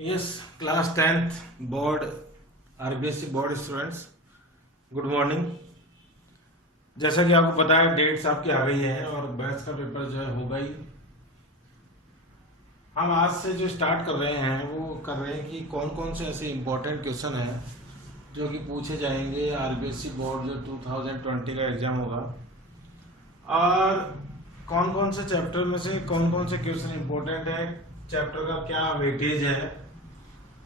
Yes, class 10th board RBSC board students, good morning. जैसा कि आपको पता है डेट्स आपकी आ गई है और मैथ्स का पेपर जो है होगा ही। हम आज से जो स्टार्ट कर रहे हैं वो कर रहे हैं कि कौन कौन से ऐसे इम्पोर्टेंट क्वेश्चन हैं जो कि पूछे जाएंगे आरबीएससी बोर्ड जो 2020 का एग्जाम होगा, और कौन कौन से चैप्टर में से कौन कौन से क्वेश्चन इम्पोर्टेंट है, चैप्टर का क्या वेटेज है।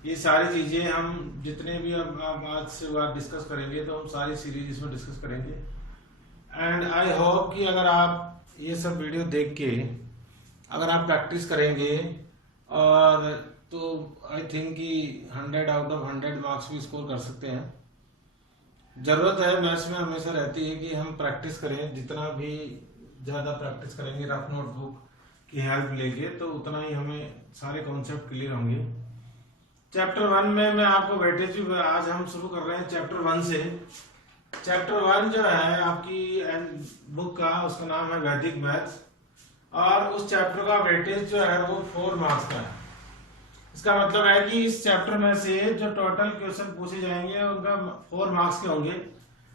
ये सारी चीजें हम जितने भी अब आज से बात डिस्कस करेंगे तो हम सारी सीरीज इसमें डिस्कस करेंगे। एंड आई होप कि अगर आप ये सब वीडियो देख के अगर आप प्रैक्टिस करेंगे और तो आई थिंक कि 100 आउट ऑफ 100 मार्क्स भी स्कोर कर सकते हैं। जरूरत है मैथ्स में हमेशा रहती है कि हम प्रैक्टिस करें, जितना भी ज्यादा प्रैक्टिस करेंगे रफ नोटबुक की हेल्प लेके तो उतना ही हमें सारे कॉन्सेप्ट क्लियर होंगे। चैप्टर 1 में मैं आपको वेटेज भी आज हम शुरू कर रहे हैं चैप्टर 1 से। चैप्टर 1 जो है आपकी बुक का उसका नाम है वैदिक मैथ्स, और उस चैप्टर का वेटेज जो है वो 4 मार्क्स का है। इसका मतलब है कि इस चैप्टर में से जो टोटल क्वेश्चन पूछे जाएंगे उनका 4 मार्क्स के होंगे,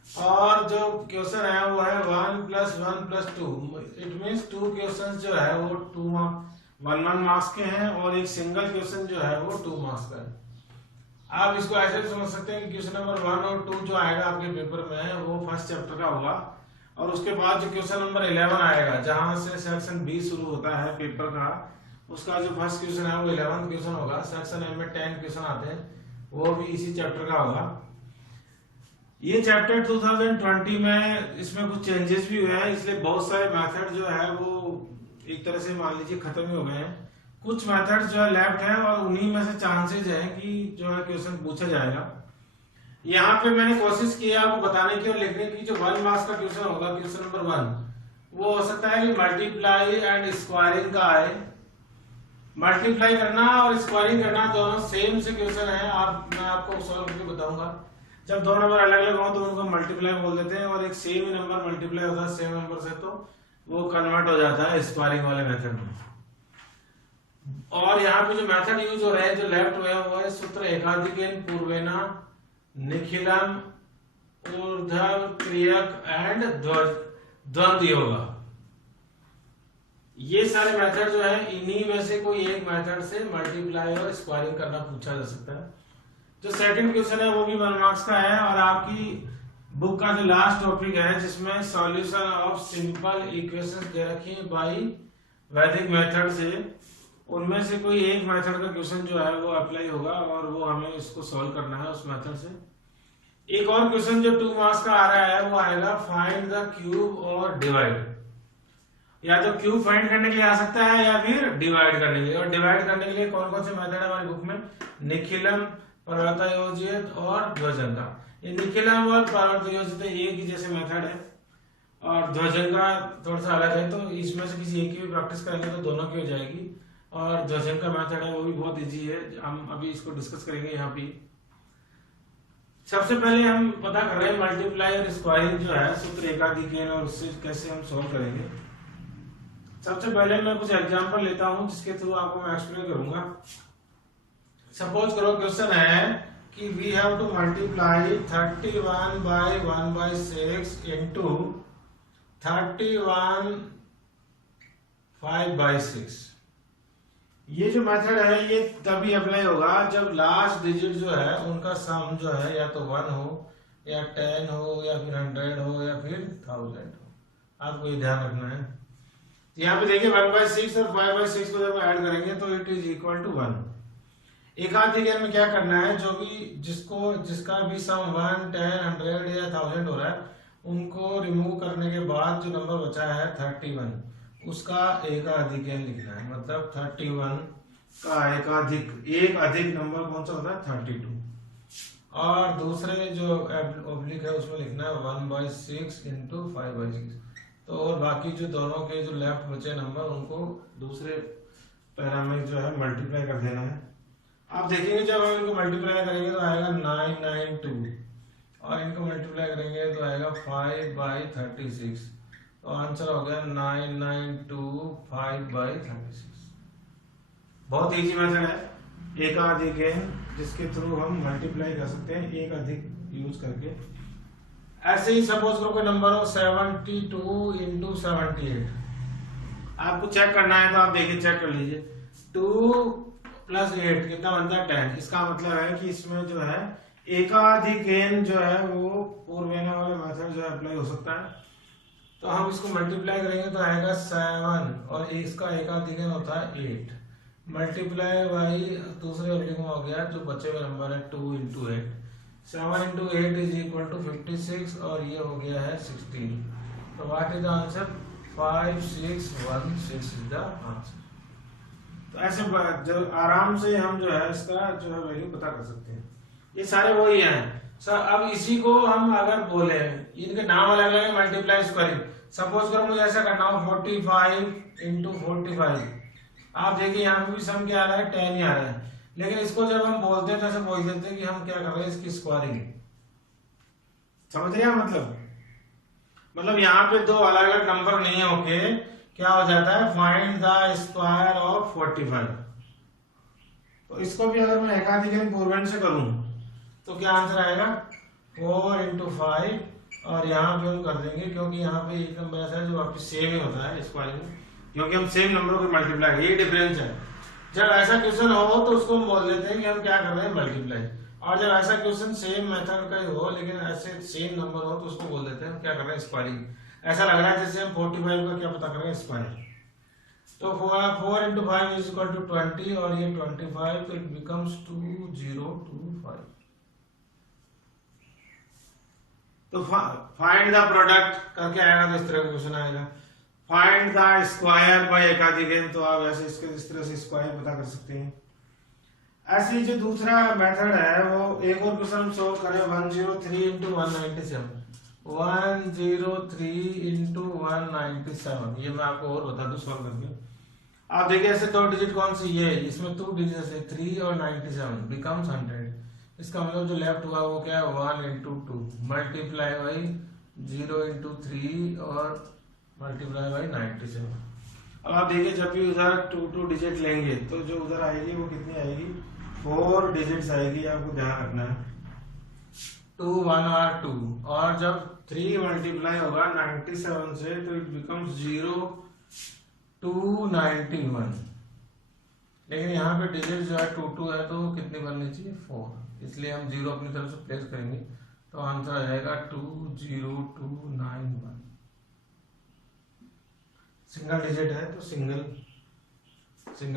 और जो क्वेश्चन है वो है 1 + 1 + 2। इट मीन्स 2 क्वेश्चन जो है वो 1 मार्क्स के हैं और एक सिंगल क्वेश्चन जो है वो 2 मार्क्स का है। आप इसको ऐसे समझ सकते हैं कि क्वेश्चन नंबर 1 और 2 जो आएगा आपके पेपर में वो फर्स्ट चैप्टर का होगा, और उसके बाद जो क्वेश्चन नंबर 11 आएगा जहां से सेक्शन बी शुरू होता है पेपर का, उसका जो फर्स्ट क्वेश्चन है वो 11वां क्वेश्चन होगा। सेक्शन ए में 10 क्वेश्चन आते हैं, वो भी इसी चैप्टर का होगा। ये चैप्टर 2020 में इसमें कुछ चेंजेस भी हुए हैं, इसलिए बहुत सारे मेथड जो है वो एक तरह से मान लीजिए खत्म ही हो गए हैं। कुछ मेथड जो है लेफ्ट है और उन्हीं में से चांसेस है कि जो है क्वेश्चन पूछा जाएगा। यहाँ पे मैंने कोशिश की है आपको बताने की और लिखने की। जो 1 मार्क्स का क्वेश्चन होगा, क्वेश्चन नंबर 1, वो हो सकता है कि मल्टीप्लाई एंड स्क्वायरिंग का आए। मल्टीप्लाई करना और स्क्वायरिंग करना दोनों सेम से क्वेश्चन है, मैं आपको सॉल्व करके बताऊंगा। जब दो नंबर अलग अलग हो तो उनको मल्टीप्लाई बोल देते हैं, और एक सेम ही नंबर मल्टीप्लाई होता है सेम नंबर से तो वो कन्वर्ट हो जाता है स्क्वायरिंग वाले मेथड में। और यहाँ पे जो मेथड यूज हो रहा है जो लेफ्ट में वो है सूत्र एकाधिकेन पूर्वेना निखिलम ऊर्ध्व क्रियक एंड द्वंद्व योगा। ये सारे मेथड जो है इन्हीं में से कोई एक मेथड से मल्टीप्लाई और स्क्वायरिंग करना पूछा जा सकता है। जो सेकंड क्वेश्चन है वो भी 1 मार्क्स का है, और आपकी बुक का जो लास्ट टॉपिक है जिसमें सॉल्यूशन ऑफ सिंपल इक्वेशंस दे रखी है बाय वैदिक मेथड से, उनमें से कोई एक मेथड का क्वेश्चन जो है वो अप्लाई होगा और वो हमें इसको सॉल्व करना है उस मेथड से। एक और क्वेश्चन जो 2 मार्क्स का आ रहा है वो आएगा फाइंड द क्यूब और डिवाइड। या तो क्यूब फाइंड करने के लिए आ सकता है या फिर डिवाइड करने के लिए। और डिवाइड करने के लिए कौन कौन से मेथड है हमारी बुक में? निखिलम, पर्वतयोजित और ध्वजंगा। ये निखिलम और पर्वतयोजित एक ही जैसे मेथड है, और ध्वजंगा थोड़ा सा अलग है, तो इसमें से किसी एक की भी प्रैक्टिस करेंगे तो दोनों की हो जाएगी। और ध्वजंगा मेथड है वो भी बहुत इजी है, हम अभी इसको डिस्कस करेंगे यहाँ पे। सबसे पहले हम पता कर रहे हैं मल्टीप्लाई और स्क्वायरिंग जो है सूत्र एकाधिकेन, और उससे कैसे हम सॉल्व करेंगे। सबसे पहले मैं कुछ एग्जांपल लेता हूं जिसके थ्रू आपको मैं एक्सप्लेन करूंगा। सपोज करो क्वेश्चन है कि we have to multiply 31 by 1/6 into 31 5/6। ये जो मेथड है ये तभी अप्लाई होगा जब लास्ट डिजिट जो है उनका सम जो है या तो 1 हो या 10 हो या फिर 100 हो या फिर 1000 हो। आपको ये ध्यान रखना है। यहाँ पे देखिए 1/6 और 5/6 को जब ऐड करेंगे तो इट इज इक्वल टू 1। एकाधिकेन में क्या करना है, जो भी जिसका भी सम 1, 10, 100 या 1000 हो रहा है उनको रिमूव करने के बाद जो नंबर बचा है 31, उसका एकाधिकेन लिखना है। मतलब 31 का एक अधिक नंबर कौन सा होता है? 32। और दूसरे जो ऑब्लिक है उसमें लिखना है 1/6 into 5/6। तो और बाकी जो दोनों के जो लेफ्ट बचे नंबर उनको दूसरे पैरा में जो है मल्टीप्लाई कर देना है। आप देखेंगे जब हम इनको मल्टीप्लाई करेंगे तो आएगा 992, और इनको मल्टीप्लाई करेंगे तो आएगा 5/36। तो आंसर हो गया 992 5/36। बहुत इजी मेथड है, एकाधिक जिसके थ्रू हम मल्टीप्लाई कर सकते हैं एक अधिक यूज करके। ऐसे ही सपोज करो कोई नंबर हो 72 इंटू 78, आपको चेक करना है तो आप देखिए चेक कर लीजिए 2 प्लस 8 कितना बनता है 10। इसका मतलब है कि इसमें जो है एकाधिक जो है वो पूर्वेना वाले मेथड जो है अप्लाई हो सकता है। तो हम इसको मल्टीप्लाई करेंगे तो आएगा 7 और इसका एकाधिक होता है 8 मल्टीप्लाई बाई दूसरे वैल्यू में हो गया जो बचे हुए नंबर है 2 इंटू 8। 7 इंटू 8 इज इक्वल टू 56 और ये हो गया है 16। तो what is the answer 5616 is the answer. तो ऐसे जो आराम से हम जो है इसका जो है वैल्यू पता कर सकते हैं। ये सारे वही हैं सर। अब इसी को हम अगर बोले इनके नाम अलग अलग है मल्टीप्लाई स्क्वायरिंग। सपोज करो मुझे ऐसा करना हो 45 इंटू 45, आप देखिए यहाँ पे भी सम क्या आ रहा है 10 ही आ रहा है, लेकिन इसको जब हम बोलते हैं तो ऐसे बोल देते हैं कि हम क्या कर रहे हैं इसकी स्क्वायरिंग। समझ रहे हैं मतलब यहाँ पे दो अलग अलग नंबर नहीं होके क्या हो जाता है फाइंड द स्क्वायर ऑफ 45। तो इसको भी अगर मैं एकाधिक पूर्वन से करूं तो क्या आंसर आएगा 4 इंटू 5 और यहाँ पे हम कर देंगे क्योंकि यहाँ पे एक नंबर ऐसा है जो वापस सेम ही होता है स्क्वायरिंग में, क्योंकि हम सेम नंबरों को मल्टीप्लाई, ये डिफरेंस है। जब ऐसा क्वेश्चन हो तो उसको हम बोल देते हैं कि हम क्या कर रहे हैं मल्टीप्लाई, और जब ऐसा क्वेश्चन सेम मेथड का ही हो लेकिन ऐसे सेम नंबर हो तो उसको बोल देते हैं हम क्या कर रहे हैं स्क्वायरिंग। ऐसा लग रहा है जैसे हम 45 का क्या पता कर रहे हैं स्क्वायर। तो 4 इंटू 5 इज इक्वल टू 20 और ये 25, तो इट बिकम्स 2025। तो फाइंड द प्रोडक्ट करके आएगा तो इस तरह का क्वेश्चन आएगा। फाइंड द स्क्वायर बाय एकाधिक, तो आप ऐसे इसके इस तरह से स्क्वायर पता कर सकते हैं। ऐसे जो दूसरा मेथड है वो एक और क्वेश्चन हम सोल्व करें 103 इंटू 197, 103 इंटू 197। ये मैं आपको और बता दूं सॉल्व करके। आप देखिए ऐसे दो डिजिट कौन सी ये, इसमें 2 डिजिट है 3 और 97 बिकम्स 100। इसका मतलब जो लेफ्ट हुआ वो क्या है 1 इंटू 2 मल्टीप्लाई बाई 0 इंटू 3 और मल्टीप्लाई बाई 97। अब आप देखिए जब भी उधर 2 डिजिट लेंगे तो जो उधर आएगी वो कितनी आएगी 4 डिजिट्स आएगी, आपको ध्यान रखना है 2 1 और 2। और जब 3 मल्टीप्लाई होगा 97 से तो इट बिकम्स 0 2 91। लेकिन यहाँ पे डिजिट जो है 2 है तो कितनी बननी चाहिए 4, इसलिए हम 0 अपनी तरफ से प्लेस करेंगे तो आंसर आ जाएगा 20291। सिंगल डिजिट है तो सिंगल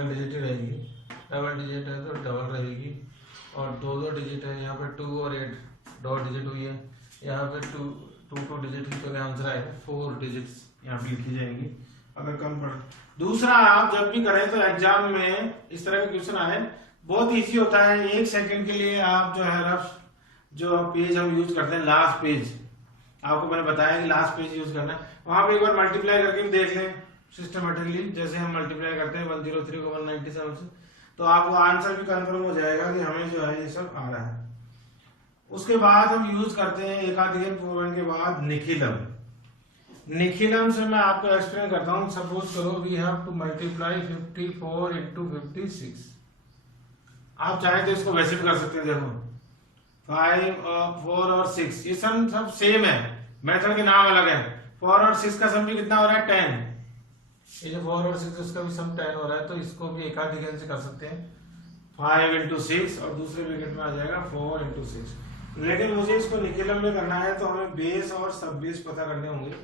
डिजिट ही रहेगी, डबल डिजिट है तो डबल रहेगी, और 2 डिजिट है यहाँ पे 2 और 8 डॉट डिजिट हुई है, यहाँ पे 2 डिजिट की तो आंसर आएगा 4 डिजिट्स यहाँ पे लिखी जाएंगी अगर कम पड़। दूसरा आप जब भी करें तो एग्जाम में इस तरह का क्वेश्चन आए बहुत इजी होता है। 1 सेकंड के लिए आप जो है रफ जो पेज हम यूज करते हैं लास्ट पेज, आपको मैंने बताया कि लास्ट पेज यूज करना है, वहां पे एक बार मल्टीप्लाई करके भी देख लें सिस्टमेटिकली। जैसे हम मल्टीप्लाई करते हैं 103 को 197 से तो आपको आंसर भी कंफर्म हो जाएगा कि हमें जो है ये सब आ रहा है। उसके बाद हम यूज करते हैं एकाधिक पूर्वन के बाद निखिलम से मैं आपको एक्सप्लेन करता हूं। सपोज करो we have to multiply 54 into 56। आप चाहे तो इसको वैसे भी कर सकते हैं, देखो 5 और 4 और 6 ये सब सेम है, मेथड के नाम अलग है। 4 और 6 का सम भी कितना हो रहा है 10, ये जो 4 और 6 इसका भी सम 10 हो रहा है, तो इसको भी एकाधिक से कर सकते हैं 5 इंटू 6 और दूसरे ब्रैकेट में आ जाएगा 4 इंटू 6। लेकिन मुझे इसको निखिलम में करना है तो हमें बेस और सब बेस पता करने होंगे।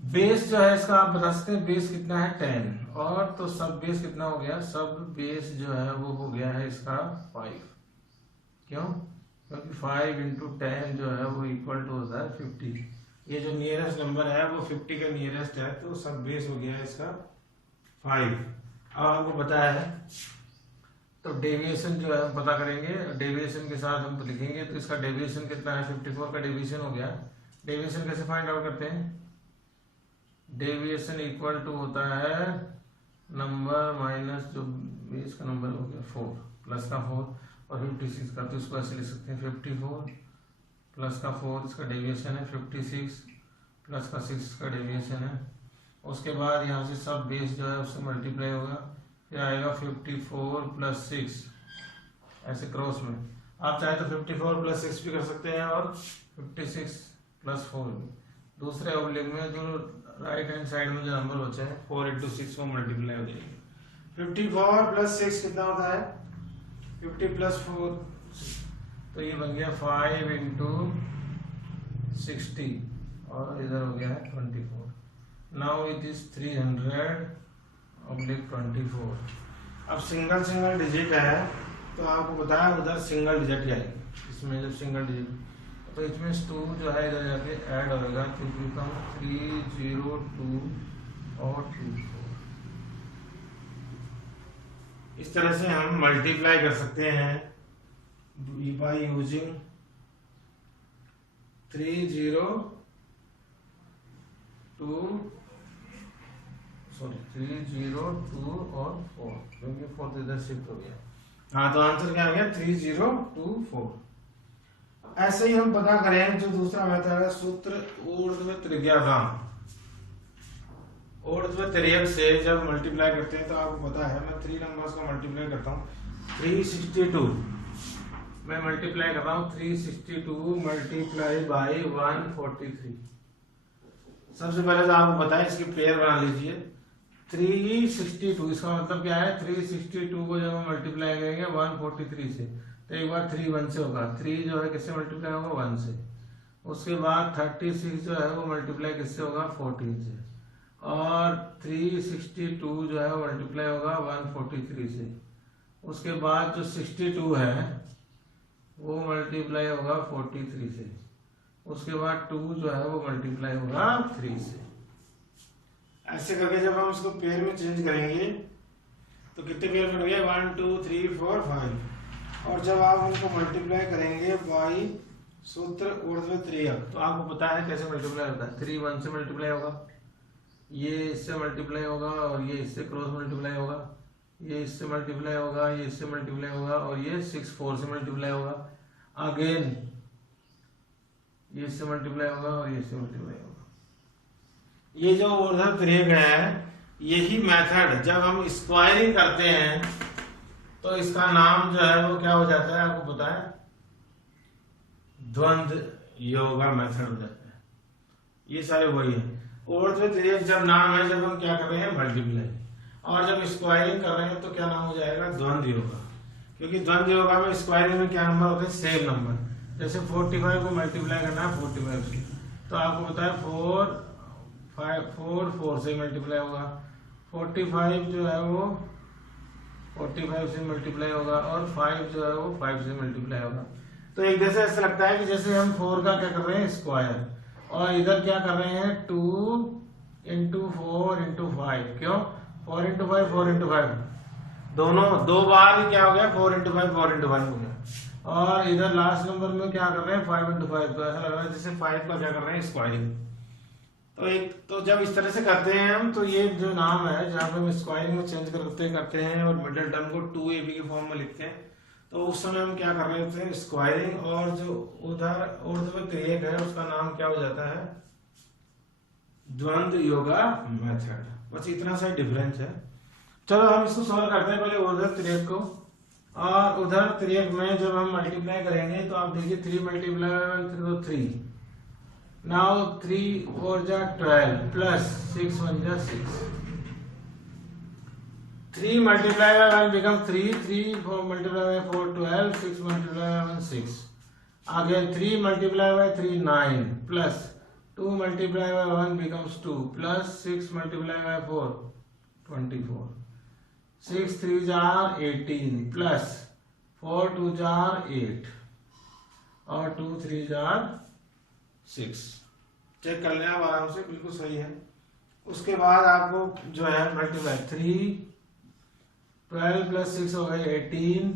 बेस जो है इसका आप बता सकते हैं बेस कितना है 10, और तो सब बेस कितना हो गया, सब बेस जो है वो हो गया है इसका 5। क्यों? क्योंकि 5 इंटू 10 जो है वो इक्वल टू होता है 50। ये जो नियरेस्ट नंबर है वो 50 के नियरेस्ट है, तो सब बेस हो गया है इसका 5। अब आपको बताया है तो डेविएशन जो है हम पता करेंगे, डेविएशन के साथ हम लिखेंगे तो इसका डेविएशन कितना है 54 का डेविएशन हो गया। डेविएशन कैसे फाइंड आउट करते हैं, डेविएशन इक्वल टू होता है नंबर माइनस जो बेस का नंबर हो गया 4 प्लस का 4 और 56 का, तो इसको ऐसे लिख सकते हैं 54 प्लस का 4 इसका डेविएशन है, 56 प्लस का 6 का डेविएशन है। उसके बाद यहाँ से सब बेस जो है उससे मल्टीप्लाई होगा, क्या आएगा 54 प्लस 6 ऐसे क्रॉस में। आप चाहे तो 54 प्लस 6 भी कर सकते हैं और 56 प्लस 4 भी। दूसरे ऑब्लिक में जो राइट हैंड साइड में जो नंबर बचे हैं 4 इंटू 6 वो मल्टीप्लाई हो जाएंगे। 54 प्लस 6 कितना होता है 50 प्लस 4, तो ये बन गया 5 इंटू 60 और इधर हो गया है 24। Now it is 300 oblique 24। अब सिंगल सिंगल डिजिट है तो आपको बताया उधर सिंगल डिजिट ही आएगी। इसमें जब सिंगल डिजिट तो इसमें 2 जो है इधर जाके ऐड होएगा तो बिकम 302 और 24। इस तरह से हम मल्टीप्लाई कर सकते हैं बाय यूजिंग 302 और 4 क्योंकि 4 इधर शिफ्ट हो गया। हाँ तो आंसर क्या आ गया 3024। ऐसे ही हम पता करें जो दूसरा मेथड है सूत्र ऊर्ध्व त्रिज्याधाम। ऊर्ध्व त्रिज्यक से जब मल्टीप्लाई करते हैं तो आपको पता है मैं 3 नंबर्स को मल्टीप्लाई करता हूँ 362 मैं मल्टीप्लाई कर रहा हूँ 362 मल्टीप्लाई बाई 143। सबसे पहले तो आपको बताएं इसकी पेयर बना लीजिए 362। इसका मतलब क्या है 362 को जब हम मल्टीप्लाई करेंगे 143 से तो एक बार 3 1 से होगा। 3 जो है किससे मल्टीप्लाई होगा 1 से। उसके बाद 36 जो है वो मल्टीप्लाई किससे होगा 14 से। और 362 जो है वो मल्टीप्लाई होगा 143 से। उसके बाद जो 62 है वो मल्टीप्लाई होगा 43 से। उसके बाद 2 जो है वो मल्टीप्लाई होगा 3 से। ऐसे करके जब हम उसको पेयर में चेंज करेंगे तो कितने पेयर बन गए 1 2 3 4 5। और जब आप उनको मल्टीप्लाई करेंगे बाई सूत्र ऊर्ध्व त्रिज्यक तो आपको पता है कैसे मल्टीप्लाई होता है। 3 1 से मल्टीप्लाई होगा, ये इससे मल्टीप्लाई होगा और ये इससे क्रॉस मल्टीप्लाई होगा, ये इससे मल्टीप्लाई होगा, ये इससे मल्टीप्लाई होगा और ये 6 4 से मल्टीप्लाई होगा। अगेन ये इससे मल्टीप्लाई होगा और ये इससे मल्टीप्लाई होगा। ये जो ऊर्ध्व त्रिज्यक है यही मेथड जब हम स्क्वायरिंग करते हैं तो इसका नाम जो है वो क्या हो जाता है आपको पता है द्वंद्व योगा मेथड हो जाता है। ये सारे वही है। ऊर्ध्व त्रिज्यक जब नाम है जब हम क्या कर रहे हैं मल्टीप्लाई, और जब स्क्वायरिंग कर रहे हैं तो क्या नाम हो जाएगा द्वंद्व योगा। क्योंकि द्वंद्व योगा में स्क्वायरिंग में क्या नंबर होते हैं सेम नंबर। जैसे 45 को मल्टीप्लाई करना है 45 से तो आपको पता है 4 से मल्टीप्लाई होगा। 45 जो है वो 45 से मल्टीप्लाई होगा और 5 जो है वो 5 से मल्टीप्लाई होगा। तो एक जैसे ऐसा लगता है कि जैसे हम 4 का क्या कर रहे हैं स्क्वायर और इधर क्या कर रहे हैं 2 इंटू 4 इंटू 5। क्यों 4 इंटू 5 4 इंटू 5 दोनों 2 बार ही क्या हो गया 4 इंटू 5 4 इंटू 5 हो गया। और इधर लास्ट नंबर में क्या कर रहे हैं 5 इंटू 5। तो ऐसा लग रहा है जैसे 5 का क्या कर रहे हैं स्क्वायरिंग। तो जब इस तरह से करते हैं हम तो ये जो नाम है जहाँ पे हम स्क्वायरिंग में चेंज करते हैं और मिडिल टर्म को 2ab के फॉर्म में लिखते हैं तो उस समय हम क्या कर रहे होते हैं स्क्वायरिंग। और जो उधर ऊर्ध्व त्रिज्यक है उसका नाम क्या हो जाता है द्वंद्व योगा मेथड। बस इतना सा डिफरेंस है। चलो हम इसको सॉल्व करते हैं पहले ऊर्ध्व त्रिज्यक को। और उधर त्रिज्यक में जब हम मल्टीप्लाई करेंगे तो आप देखिए 3 मल्टीप्लाई 3। Now 3 4 जा 12 plus 6 1 जा 6। 3 multiplied by 1 become 3, 3 4 multiplied by 4 12, 6 multiplied by 1 6. Again 3 multiplied by 3 9 plus 2 multiplied by 1 becomes 2 plus 6 multiplied by 4 24. 6 3 jar 18 plus 4 2 jar 8 और 2 3 jar 6। चेक कर लें आप आराम से बिल्कुल सही है। उसके बाद आपको जो है मल्टीप्लाई 3 12 प्लस 6 हो गए 18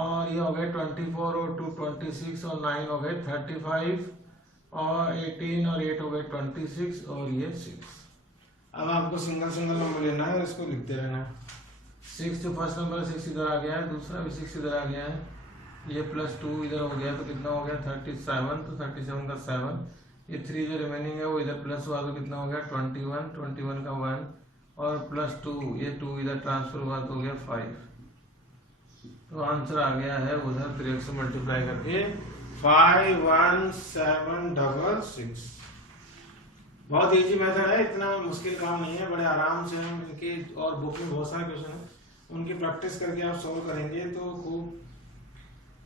और ये हो गए 24 और 2 26 और 9 हो गए 35 और 18 और 8 हो गए 26 और ये 6। अब आपको सिंगल सिंगल नंबर लेना है और इसको लिखते रहना है। 6 जो फर्स्ट नंबर 6 इधर आ गया है, दूसरा भी 6 इधर आ गया है, ये प्लस 2 इधर हो गया तो कितना हो गया 37। तो 37 का 7, ये 3 जो रिमेनिंग है वो इधर प्लस हुआ तो कितना हो गया 21 का 1 और प्लस 2, ये 2 इधर ट्रांसफर हुआ तो हो गया 5। तो आंसर आ गया है उधर 3 से मल्टीप्लाई करके 51766। बहुत इजी मेथड है, इतना मुश्किल काम नहीं है, बड़े आराम से हम इनकी, और बुक में बहुत सारे क्वेश्चन है, उनकी प्रैक्टिस करके आप सॉल्व करेंगे तो खूब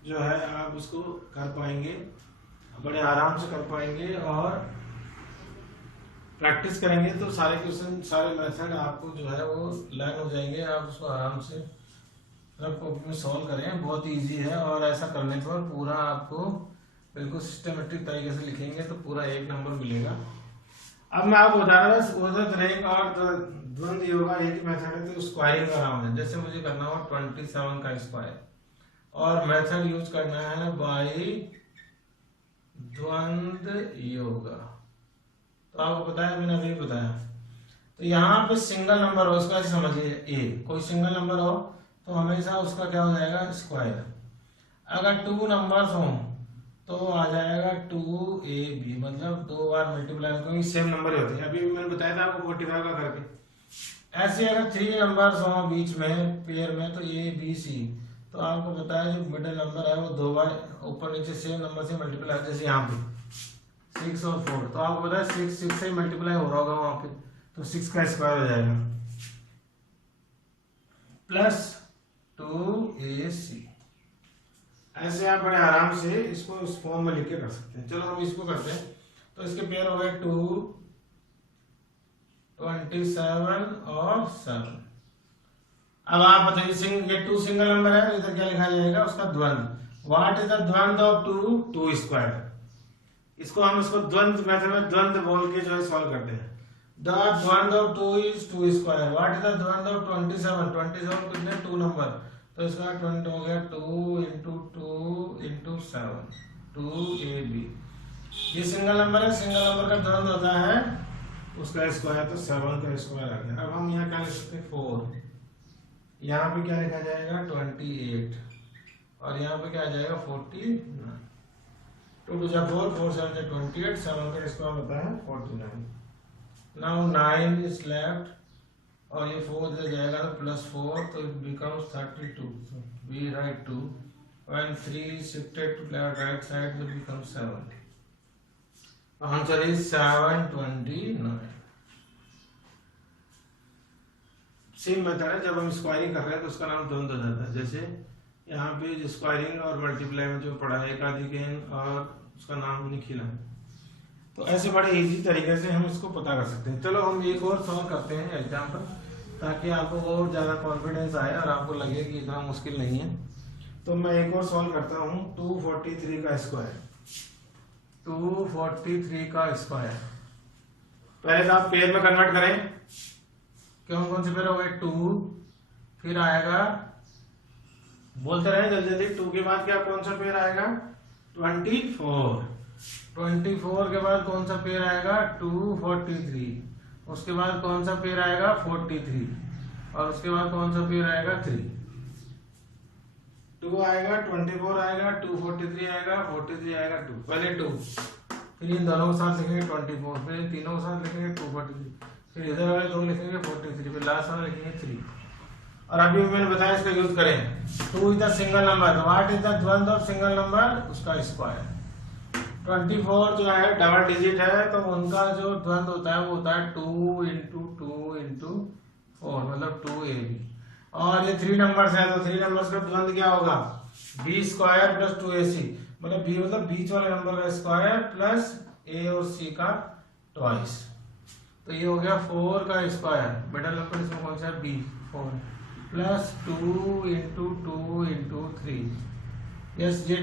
जो है आप इसको कर पाएंगे, बड़े आराम से कर पाएंगे। और प्रैक्टिस करेंगे तो सारे क्वेश्चन, सारे मेथड आपको जो है वो लर्न हो जाएंगे, आप उसको आराम से सब कॉपी में सॉल्व करें। बहुत इजी है, और ऐसा करने पर पूरा आपको बिल्कुल सिस्टमेटिक तरीके से लिखेंगे तो पूरा 1 नंबर मिलेगा। अब मैं आपको बता रहा हूँ उद्धृत रेंग और द्वंद्व योग का एक मेथड है, तो स्क्वायरिंग का नाम है। जैसे मुझे करना हो 27 का स्क्वायर, और मेथड यूज करना है बाय द्वंद्व योग। तो आपको पता है, मैंने अभी बताया। तो यहाँ पे सिंगल नंबर हो, उसको ऐसे समझिए, ए कोई सिंगल नंबर हो तो हमेशा उसका क्या हो जाएगा, स्क्वायर। अगर 2 नंबर्स हो तो आ जाएगा 2ab, मतलब 2 बार मल्टीप्लाई, क्योंकि सेम नंबर होते हैं। अभी मैंने बताया था आपको 45 का करके। ऐसे अगर 3 नंबर्स हो बीच में पेयर में, तो abc, तो आपको पता है जो मिडिल नंबर है वो 2 बार ऊपर नीचे सेम नंबर से मल्टीप्लाई, जैसे यहाँ पे 6 और 4, तो आपको पता है 6 से मल्टीप्लाई हो रहा होगा वहां पे, तो 6 का स्क्वायर हो जाएगा प्लस 2ac। ऐसे आप बड़े आराम से इसको इस फॉर्म में लिख के कर सकते हैं। चलो हम इसको करते हैं। तो इसके पेयर हो गए 2, 27 और 7। अब आप बताइए, ये 2 सिंगल नंबर है, तो इधर क्या लिखा जाएगा, उसका द्वंद्व। व्हाट इज द द्वंद्व ऑफ 2? 2 स्क्वायर। इसको हम इसको द्वंद्व मेथड में द्वंद्व बोल के जो है सॉल्व करते हैं। द द्वंद्व of 2 is 2 square. What is the द्वंद्व ऑफ 27? 27 कितने, 2 नंबर, तो इसका 20 हो गया 2 इंटू 2 इंटू 7, 2ab। ये सिंगल नंबर है, सिंगल नंबर का द्वंद्व होता है उसका स्क्वायर, तो 7 का स्क्वायर आ गया। अब हम यहाँ क्या लिख सकते हैं, 4, यहाँ पे क्या लिखा जाएगा 28, और यहाँ पे क्या आ जाएगा 49। 2 टू 4, 4 7 28, 7 का स्क्वायर होता है 49। नाउ 9 इज लेफ्ट, और ये 4 इधर जाएगा तो +4, तो it becomes 32। So we write 2. When 3 is shifted to right side, it becomes 7. Answer is 729. Same method है, जब हम स्क्वायरिंग कर रहे हैं तो उसका नाम द्वंद्व हो जाता है। जैसे यहाँ पे स्क्वायरिंग और मल्टीप्लाई में जो पढ़ा है एकाधिकेन, और उसका नाम निखिला। तो ऐसे बड़े इजी तरीके से हम इसको पता कर सकते हैं। चलो हम एक और सॉल्व करते हैं एग्जाम्पल, ताकि आपको और ज़्यादा कॉन्फिडेंस आए और आपको लगे कि इतना मुश्किल नहीं है। तो मैं एक और सॉल्व करता हूँ 243 का स्क्वायर। 243 का स्क्वायर, पहले तो आप पेयर में कन्वर्ट करें। कौन से पेयर हो गए, 2, फिर आएगा, बोलते रहे जल्दी जल्दी, 2 के बाद क्या कौन सा पेयर आएगा, 24। 24 के बाद कौन सा पेयर आएगा, 243। उसके बाद कौन सा पेयर आएगा, 43, और उसके बाद कौन सा पेयर आएगा, 3। 2 आएगा, 24 आएगा, 243 आएगा, 43 आएगा, 2, पहले 2, फिर इन दोनों के साथ लिखेंगे 24, फिर इन तीनों के साथ लिखेंगे 243, फिर इधर वाले दो लिखेंगे 43, फिर लास्ट वाले लिखेंगे 3। और अभी मैंने बताया इसका यूज करें। 2 is the single number, what is the द्वंद्व ऑफ सिंगल नंबर, उसका स्क्वायर। 24 जो है डबल डिजिट है, तो उनका जो द्वंद्व होता है वो होता है 2 इंटू 2 इंटू 4, मतलब 2ab। और ये 3 नंबर्स है, तो 3 नंबर्स का द्वंद्व क्या होगा, b स्क्वायर प्लस 2ac, मतलब b मतलब बीच वाले नंबर का स्क्वायर प्लस a और c का ट्वाइस। तो ये हो गया 4 का स्क्वायर, मिडिल नंबर इसमें कौन सा है, b, 4 plus 2 into 2 into 3। Yes, ये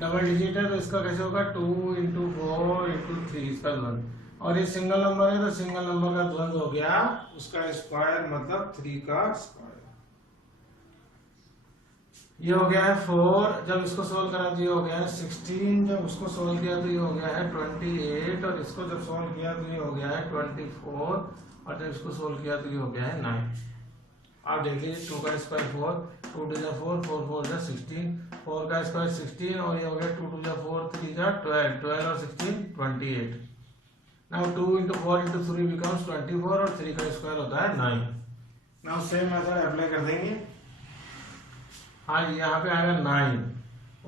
डबल डिजिट है, तो इसका कैसे होगा, 2 इंटू 4 इंटू 3 इसका द्वंद्व। और ये सिंगल नंबर है, तो सिंगल नंबर का द्वंद्व हो गया उसका स्क्वायर, मतलब 3 का स्क्वायर। ये हो गया है 4, जब इसको सोल्व करा तो ये हो गया है 16, जब उसको सोल्व किया तो ये हो गया है 28, और इसको जब सोल्व किया तो ये हो गया है 24, और जब इसको सोल्व किया तो ये हो गया है 9। आप देख लीजिए, 2 का स्क्वायर 4, 2 टू 4, 4 4 16, 4 का स्क्वायर 16, और ये हो गया 2 टू 4, 3 12, 12 और 16 28। नाउ 2 into 4 into 3 becomes 24 और 3 का स्क्वायर होता है 9। नाउ सेम मेथड अप्लाई कर देंगे। हाँ यहाँ पे आएगा 9,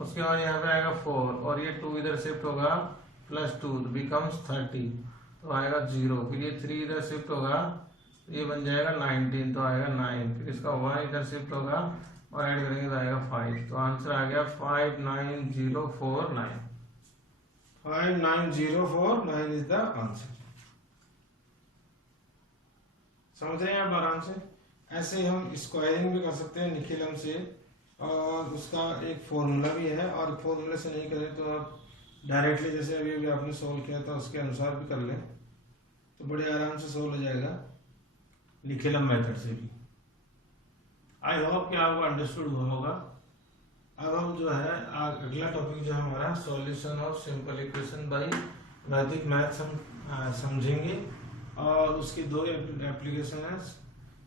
उसके बाद यहाँ पे आएगा 4 और ये 2 इधर शिफ्ट होगा +2 बिकम्स 30 तो आएगा 0। फिर ये 3 इधर शिफ्ट होगा ये बन जाएगा 19 तो आएगा 9। फिर इसका 1 इधर शिफ्ट होगा और ऐड करेंगे तो आएगा 5। तो आंसर आ गया 59049। 59049 इज द आंसर। समझ रहे हैं आप आराम से। ऐसे हम स्क्वायरिंग भी कर सकते हैं निखिलम से, और उसका एक फॉर्मूला भी है, और फॉर्मूले से नहीं करें तो आप डायरेक्टली जैसे अभी अभी आपने सोल्व किया था उसके अनुसार भी कर लें तो बड़े आराम से सोल्व हो जाएगा निखिलम मेथड से भी। आई होप कि आपको अंडरस्टूड हुआ होगा। अब हम जो है अगला टॉपिक जो हमारा solution of simple equation by वैदिक मैथ्स हम समझेंगे, और उसकी 2 एप्लीकेशन है,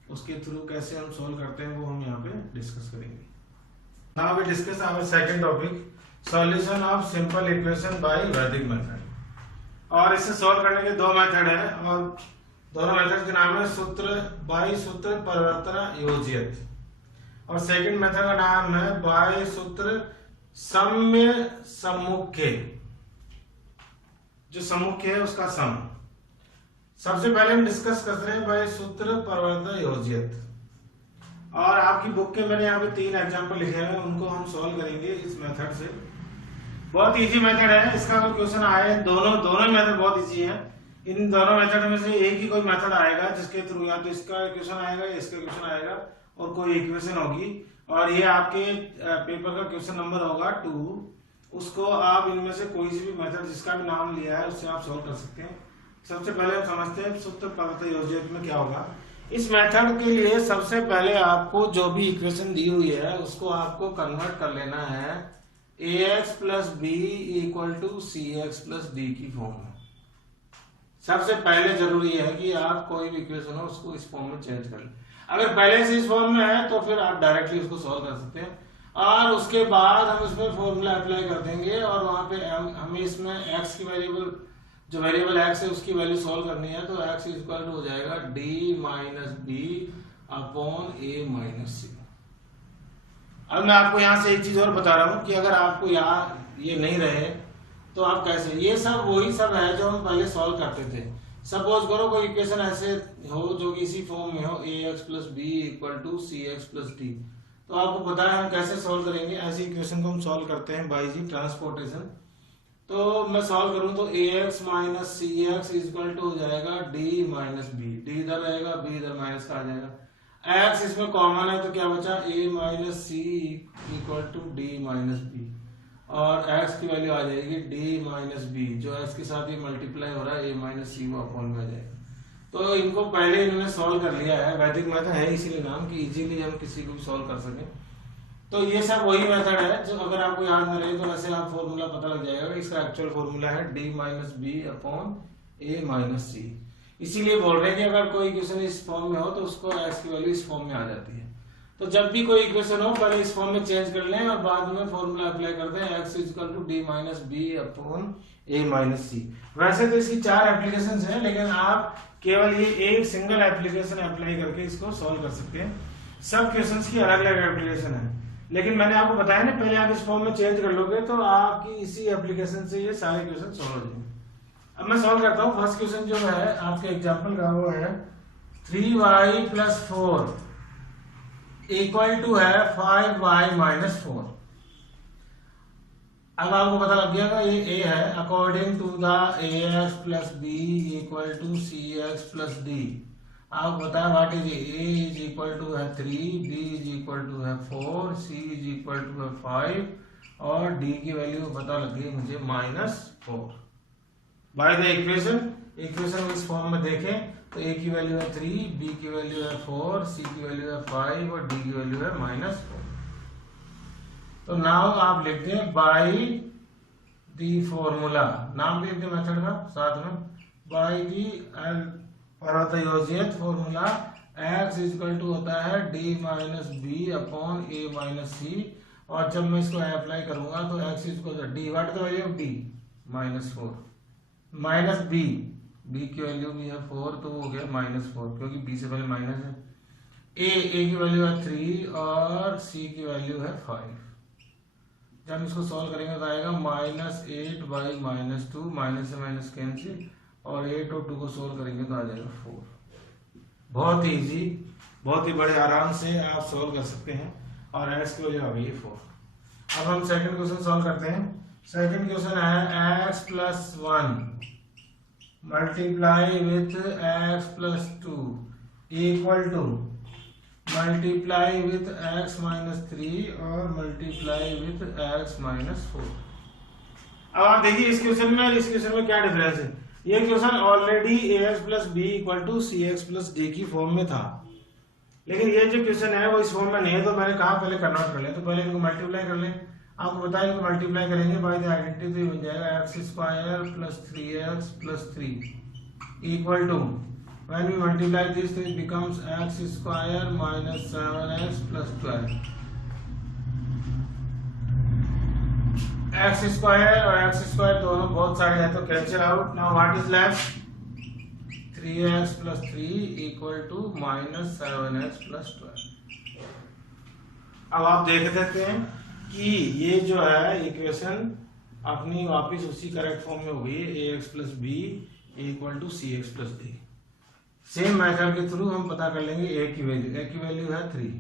उसके थ्रू कैसे हम सॉल्व करते हैं वो हम यहाँ पे डिस्कस करेंगे। Now we discuss our second topic solution of simple equation by Vedic method. और इसे सॉल्व करने के 2 मेथड है, और दोनों मेथड के नाम है सूत्र बाय सूत्र परिवर्तन योज्यत, और सेकंड मेथड का नाम है बाय सूत्र सम्य सम्मुख्य, जो सम्मुख्य है उसका सम। सबसे पहले हम डिस्कस कर रहे हैं बाय सूत्र परिवर्तन योज्यत, और आपकी बुक के मैंने यहाँ पे 3 एग्जांपल लिखे हैं, उनको हम सॉल्व करेंगे इस मेथड से। बहुत इजी मेथड है, इसका कोई क्वेश्चन आए, दोनों ही मेथड बहुत इजी है। इन दोनों मेथड में से एक ही कोई मेथड आएगा जिसके थ्रू या तो इसका इक्वेशन आएगा या इसका इक्वेशन आएगा और कोई इक्वेशन होगी, और ये आपके पेपर का क्वेश्चन नंबर होगा 2। उसको आप इनमें से कोई सी भी मेथड जिसका भी नाम लिया है उससे आप सॉल्व कर सकते हैं। सबसे पहले हम समझते हैं सूत्र परिवर्तन योज्यत में क्या होगा। इस मेथड के लिए सबसे पहले आपको जो भी इक्वेशन दी हुई है उसको आपको कन्वर्ट कर लेना है ax + b = cx + d की फॉर्म में। सबसे पहले जरूरी है कि आप कोई भी इक्वेशन हो उसको इस फॉर्म में चेंज कर लें। अगर पहले से इस फॉर्म में है तो फिर आप डायरेक्टली उसको सॉल्व कर सकते हैं, और उसके बाद हम इसमें फॉर्मूला अप्लाई कर देंगे, और वहां पे हमें इसमें x की वेरिएबल, जो वेरिएबल x है उसकी वैल्यू सॉल्व करनी है, तो x = हो जाएगा d - b / a - c। अब मैं आपको यहाँ से एक चीज और बता रहा हूँ कि अगर आपको यहाँ ये नहीं रहे तो आप कैसे, ये सब वही सब है जो हम पहले सॉल्व करते थे। सपोज करो कोई इक्वेशन ऐसे हो जो कि इसी फॉर्म में हो ax + b = cx + d, तो आपको पता है हम कैसे सॉल्व करेंगे। ऐसी इक्वेशन को हम सॉल्व करते हैं बाय जी ट्रांसपोर्टेशन। तो मैं सॉल्व करूं तो ax - cx = हो जाएगा d - b, d इधर रहेगा b इधर माइनस का आ जाएगा, x इसमें कॉमन है तो क्या बचा a - c = d - b, और x की वैल्यू आ जाएगी d - b, जो x के साथ ही मल्टीप्लाई हो रहा है a - c वो अपॉन में आ जाएगा। तो इनको पहले इन्होंने सॉल्व कर लिया है, वैदिक मेथड है इसीलिए नाम कि इजीली हम किसी को भी सॉल्व कर सकें। तो ये सब वही मेथड है जो अगर आपको याद न रहे तो वैसे आप फॉर्मूला पता लग जाएगा। इसका एक्चुअल फॉर्मूला है d - b / a - c। इसीलिए बोल रहे हैं कि अगर कोई इक्वेशन इस फॉर्म में हो तो उसको x की वैल्यू इस फॉर्म में आ जाती है। तो जब भी कोई इक्वेशन हो पहले इस फॉर्म में चेंज कर लें और बाद में फॉर्मूला अप्लाई कर दें x = d - b / a - c। वैसे तो इसकी 4 एप्लीकेशंस हैं, लेकिन आप केवल ये एक सिंगल एप्लीकेशन अप्लाई करके इसको सॉल्व कर सकते हैं। सब क्वेश्चंस की अलग अलग एप्लीकेशन है, लेकिन मैंने आपको बताया ना पहले आप इस फॉर्म में चेंज कर लोगे तो आपकी इसी एप्लीकेशन से ये सारे क्वेश्चन सॉल्व हो जाएंगे। अब मैं सॉल्व करता हूँ। फर्स्ट क्वेश्चन जो है आपके एग्जाम्पल का वो है 3y + 4 = है 5y - 4। अब आपको पता लग गया ये a है। According to the ax + b = cx + d, आपको पता है व्हाट इज a = है 3, b = है 4, c = है 5, और d की वैल्यू पता लग गई मुझे -4 बाय द इक्वेशन इस फॉर्म में देखें तो a की वैल्यू है 3, b की वैल्यू है 4, c की वैल्यू है 5 और d की वैल्यू है -4। तो नाउ आप लिखते हैं बाय दी फॉर्मूला, नाम भी लिखते मेथड का साथ में, बाय दी परिवर्तन योज्यत फॉर्मूला x = होता है d - b / a - c, और जब मैं इसको अप्लाई करूंगा तो x = d, what the value of d -4 - b b की वैल्यू भी है 4, तो वो हो गया -4, क्योंकि बी से पहले माइनस है। ए की वैल्यू है 3 और सी की वैल्यू है 5। जब हम इसको सॉल्व करेंगे तो आएगा -8 बाई -2, माइनस से माइनस कैंसिल, और 8 और 2 को सोल्व करेंगे तो आ जाएगा 4। बहुत ही इजी, बहुत ही बड़े आराम से आप सोल्व कर सकते हैं। और x की वैल्यू आ गई 4। अब हम सेकंड क्वेश्चन सॉल्व करते हैं। सेकंड क्वेश्चन है x + 1 multiply with x + 2 equal to multiply with x - 3 और मल्टीप्लाई विथ x - 4। अब आप देखिए इस क्वेश्चन में और इस क्वेश्चन में क्या डिफरेंस है। ये question already ax + b = cx + d की फॉर्म में था, लेकिन ये जो क्वेश्चन है वो इस फॉर्म में नहीं है, तो मैंने कहा पहले कन्वर्ट कर लें। तो पहले इनको मल्टीप्लाई कर लें। आपको बताया इनको मल्टीप्लाई करेंगे बाय द आइडेंटिटी, तो बन जाएगा x² + 3x + 3 equal to, when we multiply this it becomes x² - 7x + 12। x² और x² दोनों बोथ साइड है तो cancel out. Now what is left, 3x + 3 equal to -7x + 12। अब आप देख सकते हैं कि ये जो है इक्वेशन अपनी वापस उसी करेक्ट फॉर्म में हो गई है, ax + b = cx + d। Same method के थ्रू हम पता कर लेंगे a की वैल्यू। a की वैल्यू है 3,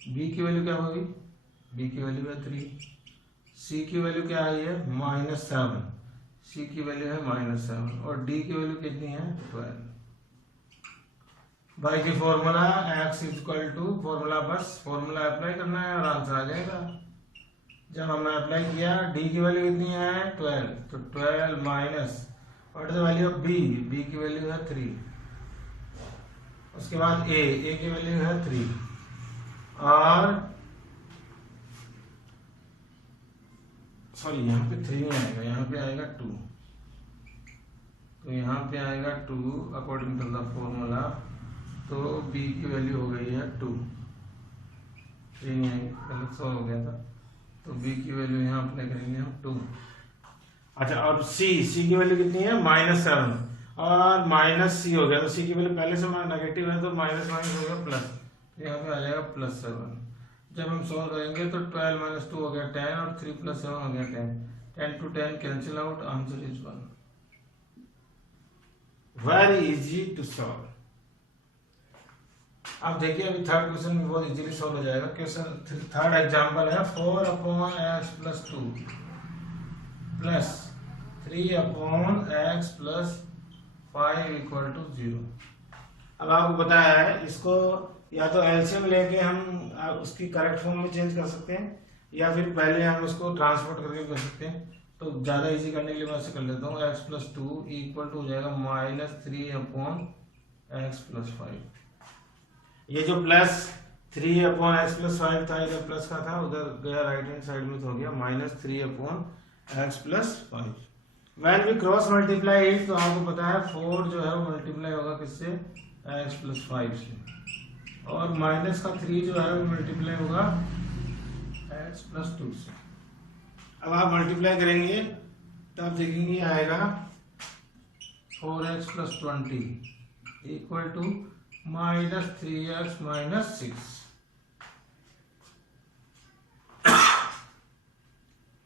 b की वैल्यू क्या होगी, b की वैल्यू है 3, c की वैल्यू क्या आई है -7, c की वैल्यू है -7, और d की वैल्यू कितनी है 12। By the formula x = formula, बस फॉर्मूला अप्लाई करना है और आंसर आ जाएगा। जब हमने अप्लाई किया, d की वैल्यू कितनी है 12, तो 12 minus what is the value of b, b की वैल्यू है 3, उसके बाद a की वैल्यू है 3, और सॉरी यहाँ पे 3 नहीं आएगा, यहाँ पे आएगा 2, तो यहाँ पे आएगा 2 अकॉर्डिंग टू द फॉर्मूला। तो b की वैल्यू हो गई है 2, 3 नहीं आएगी, गलत सॉल्व हो गया था, तो b की वैल्यू यहाँ अप्लाई करेंगे हम 2। अच्छा, और c की वैल्यू कितनी है -7 और -c हो गया, तो c की वैल्यू पहले से नेगेटिव है तो माइनस हो गया प्लस, तो यहाँ पे आ जाएगा +7। जब हम सॉल्व करेंगे तो 12 - 2 हो गया 10 और 3 + 7 हो गया 10, 10 to 10 cancel out, answer is 1। Very easy to solve. अब देखिए अभी थर्ड क्वेश्चन भी बहुत इजीली सॉल्व हो जाएगा। क्वेश्चन थर्ड एग्जांपल है 4/x + 2 प्लस 3/x + 5 = 0। अब आपको बताया है इसको या तो एलसीएम लेके हम उसकी करेक्ट फॉर्म में चेंज कर सकते हैं, या फिर पहले हम उसको ट्रांसपोर्ट करके कर सकते हैं। तो ज्यादा इजी करने के लिए मैं ऐसे कर लेता हूँ, x + 2 इक्वल टू हो जाएगा -3/x + 5। ये जो +3/x + 5 था, इधर प्लस का था, उधर गया राइट हैंड साइड में तो हो गया -3/x + 5। When we cross multiply it, तो आपको पता है 4 जो है वो मल्टीप्लाई होगा किससे, x + 5 से, और माइनस का 3 जो है वो मल्टीप्लाई होगा x + 2 से। अब आप मल्टीप्लाई करेंगे तब देखेंगे आएगा 4x + 20 equal to -3x - 6।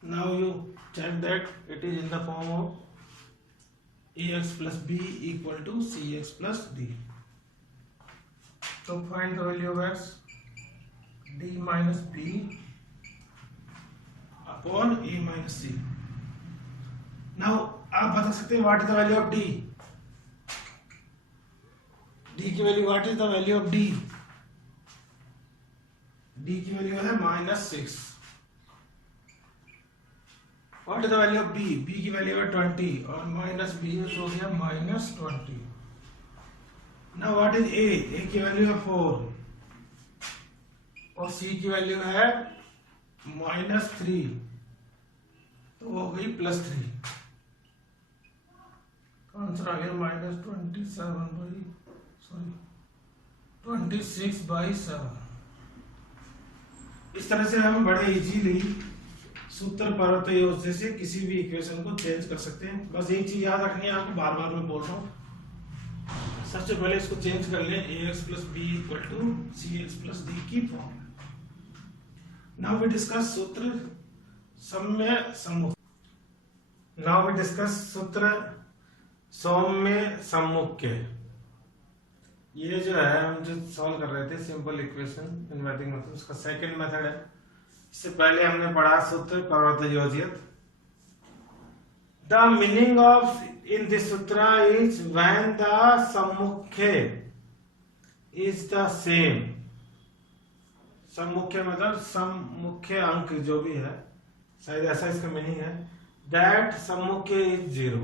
Now you check that it is in the form of ax + b = cx + d. So find the value of x, d - b upon a - c. Now आप बता सकते हैं what is the value of d? d की value, what is the value of d? d की value है -6। What is the value of b? b की value है 20 और माइनस b हो गया -20। Now what is a? a की value है 4 और c की वैल्यू है -3, तो हो गई +3। आंसर आ गया -26/7। इस तरह से हम बड़े इजीली सूत्र पर्वतयोज्य से किसी भी इक्वेशन को चेंज कर सकते हैं। बस एक चीज याद रखनी है आपको, बार बार मैं बोल रहा हूँ। सबसे पहले इसको चेंज कर लें, ax plus b equal to cx plus d की फॉर्म। नाउ वी डिस्कस सूत्र सम्य सम्मुख। नाउ वी डिस्कस सूत्र सौम्य सम्मुख्य। ये जो है हम जो सॉल्व कर रहे थे सिंपल इक्वेशन इन्वर्टिंग मेथड, उसका सेकंड मेथड है। इससे पहले हमने पढ़ा सूत्र पर्वतयोज्य। The meaning of in this sutra is when the सम्मुख्य is the same। सम्मुख्य मतलब सम्मुख्य अंक जो भी है, शायद ऐसा इसका मीनिंग है, that सम्मुख्य is 0।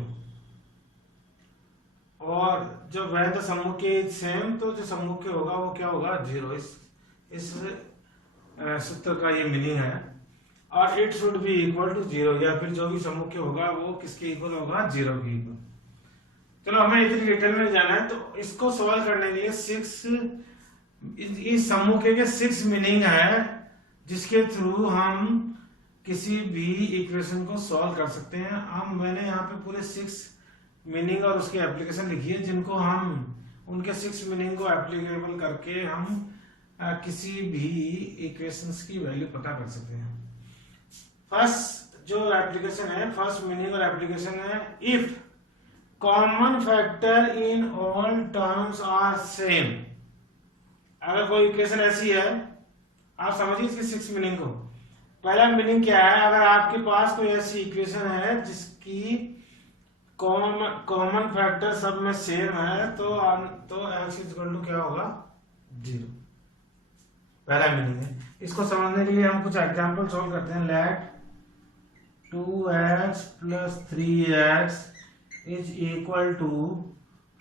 और जब when the सम्मुख्य is same तो जो सम्मुख्य होगा वो क्या होगा, 0। इस सूत्र का ये मीनिंग है। और it should be equal to 0, या फिर जो भी सम्मुख्य होगा वो किसके इक्वल होगा, 0 के इक्वल। चलो हमें इतनी डिटेल में जाना है, तो इसको सॉल्व करने के लिए इस सम्मुख्य के 6 मीनिंग है, जिसके थ्रू हम किसी भी इक्वेशन को सॉल्व कर सकते हैं। हम मैंने यहाँ पे पूरे 6 मीनिंग और उसके एप्लीकेशन लिखी है, जिनको हम उनके 6 मीनिंग को एप्लीकेबल करके हम किसी भी इक्वेशंस की वैल्यू पता कर सकते हैं। फर्स्ट जो एप्लीकेशन है, फर्स्ट मीनिंग और एप्लीकेशन है, if common factor in all terms are same. अगर कोई इक्वेशन ऐसी है, आप समझिए इसकी 6 मीनिंग को। पहला मीनिंग क्या है, अगर आपके पास कोई ऐसी इक्वेशन है जिसकी कॉमन फैक्टर सब में सेम है, तो x इक्वल टू क्या होगा, 0। पहला मीनिंग है। इसको समझने के लिए हम कुछ एग्जांपल सॉल्व करते हैं। Let 2x plus 3x is equal to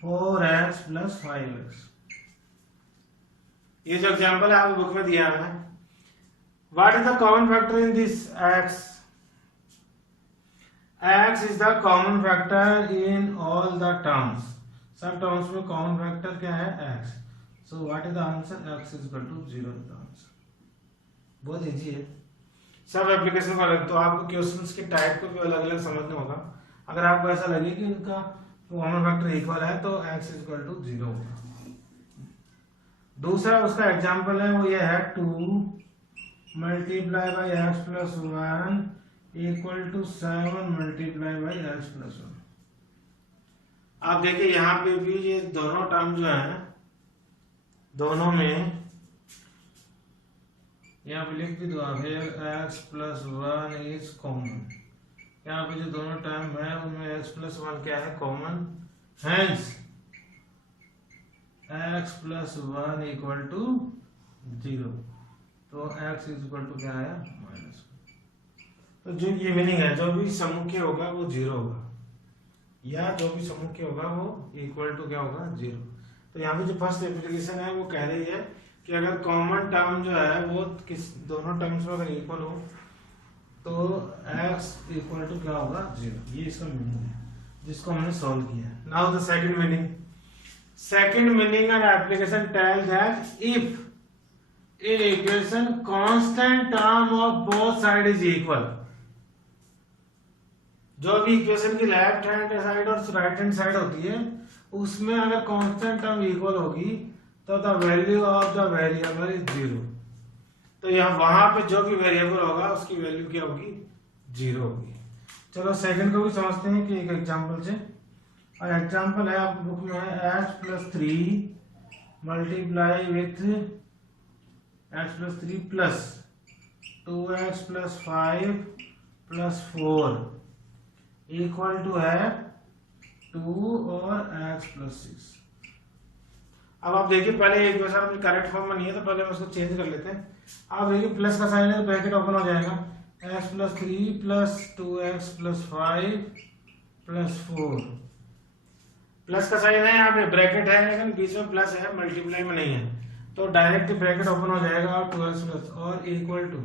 4x plus 5x। ये जो एग्जांपल है आपको बुक में दिया है। What is the common factor in this x? X is the common factor in all the terms। सब टर्म्स में कॉमन फैक्टर क्या है, x। So what is the answer? X is equal to 0 is the answer। बहुत easy है। सब application का अलग, तो आपको क्वेश्चंस के टाइप को भी अलग अलग समझना होगा। अगर आपको ऐसा लगे कि इनका कॉमन फैक्टर इक्वल है तो x is equal to 0 होगा। दूसरा उसका एग्जांपल है, वो ये है 2 multiply by x plus 1 equal to 7 multiply by x plus 1। आप देखिए यहाँ पे भी ये दोनों टर्म जो है, दोनों में यहाँ पे लिख भी दो आप, x plus 1 is कॉमन। यहाँ पे जो दोनों टर्म है उनमें x plus 1 क्या है, common. Hence x plus 1 equal to 0। तो x is equal to क्या है, -1। तो जो ये मीनिंग है, जो भी सम्मुख्य होगा वो 0 होगा, या जो भी सम्मुख्य होगा वो इक्वल टू क्या होगा, 0। तो यहाँ पे जो फर्स्ट एप्लीकेशन है वो कह रही है कि अगर कॉमन टर्म जो है वो किस दोनों टर्म्स में अगर इक्वल हो तो x इक्वल टू क्या होगा, 0। ये इसका मीनिंग है जिसको हमने सॉल्व किया। Now the second meaning. Second meaning and application tell that if in equation constant term of both side is equal. जो भी इक्वेशन की लेफ्ट हैंड साइड और राइट हैंड साइड होती है, उसमें अगर कांस्टेंट टर्म इक्वल होगी तो the value of the variable is 0। तो यहाँ वहां पे जो भी वेरिएबल होगा उसकी वैल्यू क्या होगी, 0 होगी। चलो सेकंड को भी समझते हैं कि एक एग्जांपल से। और एग्जांपल है आपकी बुक में है x plus 3 multiply with x plus 3 plus 2x plus 5 plus 4 equal to है 2 और x plus 6। अब आप देखिए, पहले इक्वेशन अपनी करेक्ट फॉर्म में नहीं है तो पहले हम उसको चेंज कर लेते हैं। आप देखिए प्लस का साइन है तो ब्रैकेट ओपन हो जाएगा, x plus 3 plus 2x plus 5 plus 4। Plus का साइन है, यहाँ पे ब्रैकेट है लेकिन बीच में प्लस है, मल्टीप्लाई में नहीं है, तो डायरेक्ट ब्रैकेट ओपन हो जाएगा और 2x प्लस और इक्वल टू,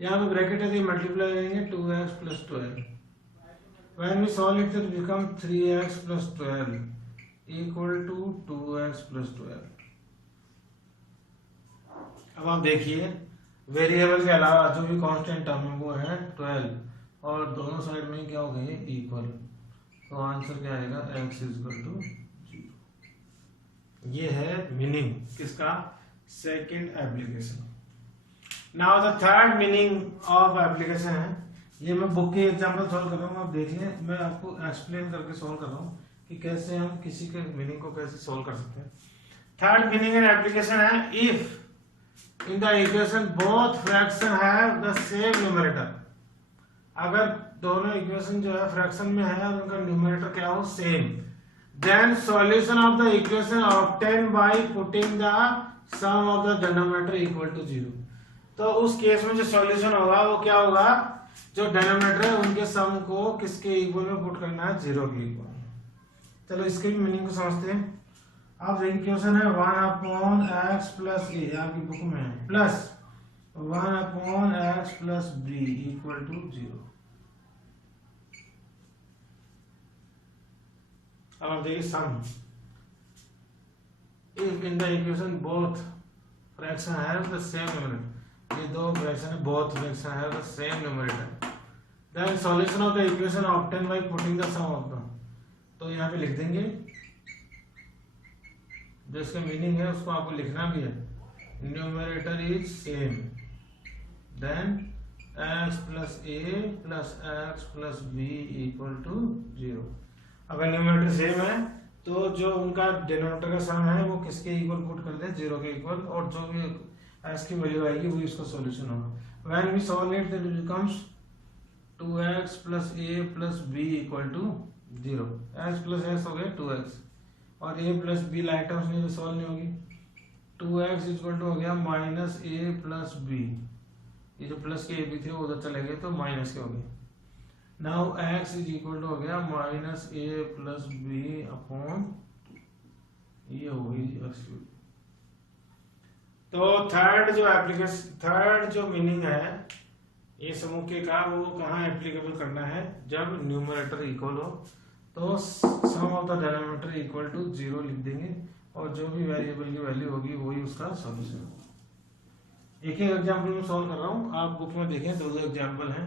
यहाँ पे ब्रैकेट है तो मल्टीप्लाई करेंगे 2x plus 12। When we solve it, it become 3x plus 12 equal to 2x plus 12। अब आप देखिए वेरिएबल के अलावा जो भी कांस्टेंट टर्म है वो है 12। और दोनों साइड में क्या हो गए इक्वल, तो आंसर क्या आएगा x इक्वल टू 0। ये है मीनिंग किसका, second application. Now the third meaning of application है, ये मैं बुक के एग्जांपल सॉल्व कर रहा हूँ, आप देख लें, मैं आपको एक्सप्लेन करके सॉल्व कर रहा हूँ कि कैसे हम किसी के मीनिंग को कैसे सॉल्व कर सकते हैं। थर्ड मीनिंग एंड एप्लीकेशन है, if in the equation both fraction have the same numerator, अगर दोनों इक्वेशन जो है फ्रैक्शन में है और उनका न्यूमरेटर क्या हो same, then solution of the equation obtain by putting the sum of the denominator equal to 0। तो उस केस में जो सॉल्यूशन होगा वो क्या होगा, जो डिनोमिनेटर है उनके सम को किसके इक्वल में पुट करना है, 0 के इक्वल। चलो इसके भी मीनिंग को समझते हैं। अब इक्वेशन है 1/x प्लस ए, आपकी बुक में है, plus 1/x plus b equal to 0। अब आप देखिए sum, if in the equation both fraction have the same numerator, ये दो फ्रैक्शन है, both fraction have the same numerator, then solution of the equation obtain by putting the sum of the, तो यहाँ पे लिख देंगे जो इसका मीनिंग है उसको आपको लिखना भी है, numerator is same, then x plus a plus x plus b equal to 0। अगर न्यूमरेटर सेम है तो जो उनका डिनोमिनेटर का सम है वो किसके इक्वल पुट कर दे, 0 के इक्वल, और जो भी x की वैल्यू आएगी वही उसका सॉल्यूशन होगा। When we solve it that becomes 2x plus a plus b equal to 0, x plus x हो गया 2x, और a plus b like terms नहीं तो सॉल्व नहीं होगी, 2x इक्वल टू हो गया माइनस ए प्लस बी, ये जो प्लस के ए बी थे वो उधर चले गए तो माइनस के हो गए। Now x is equal to हो गया minus a plus b upon, ये हो गई x। तो थर्ड जो मीनिंग है ये समूह के का, वो कहाँ एप्लीकेबल करना है, जब न्यूमरेटर इक्वल हो तो sum of the denominator equal to 0 लिख देंगे, और जो भी वेरिएबल की वैल्यू होगी वही उसका सॉल्यूशन होगा। एक एग्जांपल में सॉल्व कर रहा हूँ, आप बुक में देखें, दो एग्जांपल हैं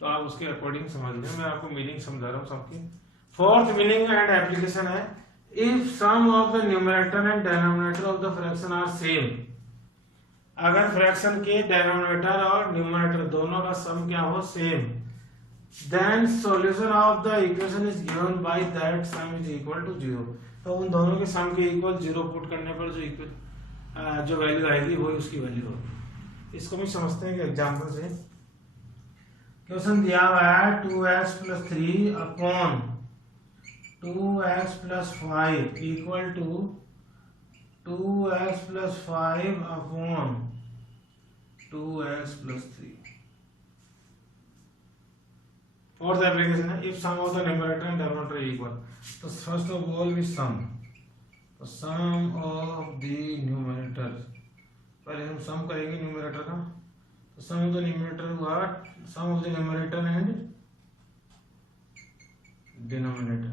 तो आप उसके अकॉर्डिंग समझ लें, मैं आपको मीनिंग समझा रहा हूँ सबकी। फोर्थ मीनिंग एंड एप्लीकेशन है, if sum of the numerator and denominator of the fraction are same, अगर फ्रैक्शन के डिनोमिनेटर और न्यूमरेटर दोनों का सम क्या हो same, then solution of the equation is given by that sum is equal to 0। तो उन दोनों के सम के इक्वल 0 पुट करने पर जो वैल्यू आएगी वही उसकी वैल्यू होगी। इसको भी समझते हैं कि एग्जांपल से। क्वेश्चन दिया हुआ है 2x plus 3 upon 2x plus 5 equal to 2x plus 5 upon 2x plus 3। Fourth application है, if sum of the numerator and denominator equal, तो first of all we sum, तो सम ऑफ द न्यूमरेटर, पहले हम सम करेंगे numerator का, तो sum of the numerator हुआ sum of the numerator and denominator,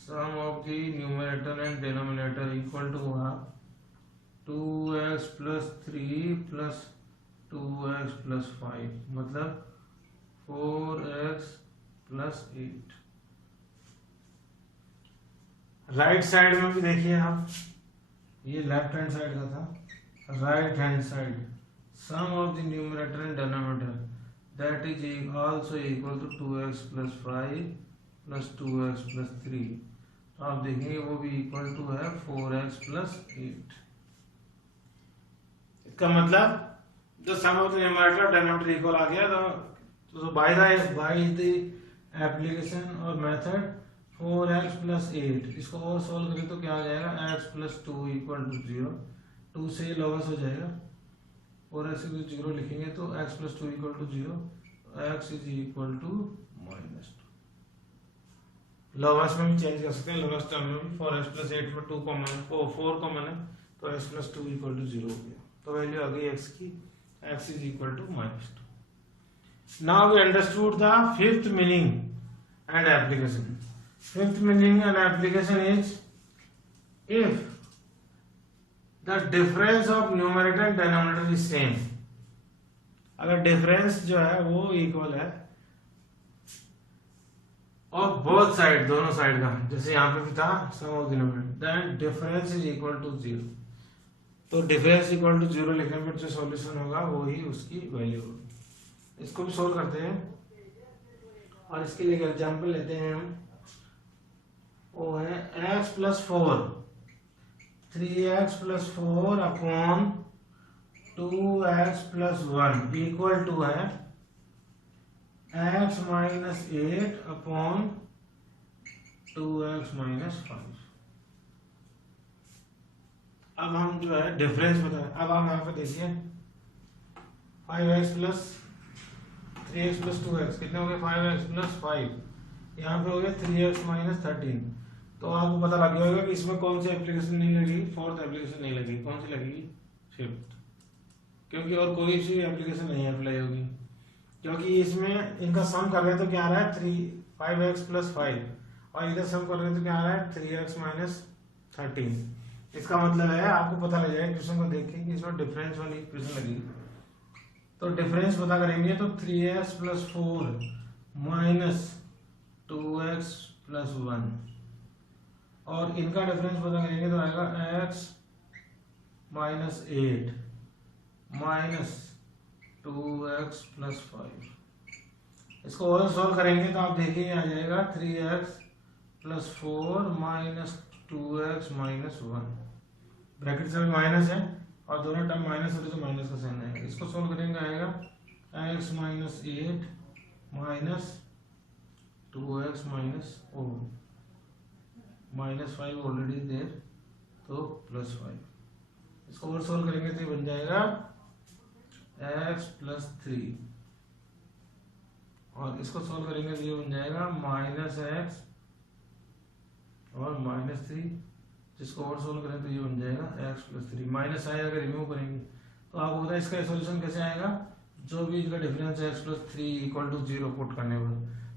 sum of the numerator and denominator equal to हुआ 2x plus 3 plus 2x plus 5, मतलब 4x plus 8। Right side में भी देखिए आप, ये लेफ्ट हैंड साइड का था, right hand side sum of the numerator and denominator that is also equal to 2x plus 5 plus 2x plus 3, तो आप देखेंगे वो भी इक्वल टू है 4x प्लस 8। इसका मतलब जो सम ऑफ द न्यूमरेटर और डिनोमिनेटर इक्वल आ गया, तो बाय द एप्लीकेशन और मेथड 4x प्लस 8, इसको और सॉल्व करें तो क्या आ जाएगा, x प्लस 2 इक्वल टू 0, 2 से लॉस हो जाएगा, 4x को 0 लिखेंगे तो x plus 2 equal to 0, x is equal to -2। Loss में भी चेंज कर सकते हैं, लॉस टर्म में भी 4x प्लस 8 में 2 कॉमन है, 4 कॉमन है, तो x प्लस 2 इक्वल टू 0 हो गया, तो वैल्यू आ गई x की, x is equal to -2। Now we understood the fifth meaning and application. Fifth meaning and application is, if the difference of numerator and denominator is same, अगर difference जो है वो equal है और बोथ साइड, दोनों side का, जैसे यहाँ पे भी था sum of denominator, then difference is equal to 0, तो डिफरेंस इक्वल टू 0 लिखने पर जो सॉल्यूशन होगा वो ही उसकी वैल्यू होगी। इसको भी सोल्व करते हैं और इसके लिए एग्जांपल लेते हैं हम, वो है x plus 4, 3x plus 4 upon 2x plus 1 equal to है x minus 8 upon 2x minus 5। अब हम जो है डिफरेंस बताएं। अब हम यहाँ पे देखिए 5x plus 3x plus 2x कितने हो गए, 5x प्लस 5, यहाँ पे हो गया 3x माइनस 13। तो आपको पता लग गया होगा कि इसमें कौन सी एप्लीकेशन नहीं लगी, फोर्थ एप्लीकेशन नहीं लगी, कौन सी लगेगी, फिफ्थ, क्योंकि और कोई सी एप्लीकेशन नहीं अप्लाई होगी, क्योंकि इसमें इनका सम कर रहे हैं तो क्या आ रहा है 5x प्लस 5 और इधर सम कर रहे हैं तो क्या आ रहा है 3x माइनस 13। इसका मतलब है आपको पता लग जाएगा इक्वेशन को देख के कि इसमें डिफरेंस वाली इक्वेशन लगेगी। तो डिफरेंस पता करेंगे तो 3x plus 4 minus 2x plus 1 और इनका डिफरेंस पता करेंगे तो आएगा x minus 8 minus 2x plus 5। इसको और सॉल्व करेंगे तो आप देखिए आ जाएगा 3x plus 4 minus 2x minus 1, bracket से माइनस है और दोनों टर्म माइनस होते तो माइनस का साइन आएगा। इसको सोल्व करेंगे आएगा x minus 8 minus 2x minus minus 5 already there, तो प्लस 5। इसको और सोल्व करेंगे तो ये बन जाएगा x प्लस 3 और इसको सोल्व करेंगे तो ये बन जाएगा माइनस x और माइनस 3, जिसको और सोल्व करें तो ये बन जाएगा x प्लस 3। माइनस आए अगर रिमूव करेंगे तो आपको पता है इसका सॉल्यूशन कैसे आएगा, जो भी इसका डिफरेंस है x plus 3 equal to 0 put करने पर,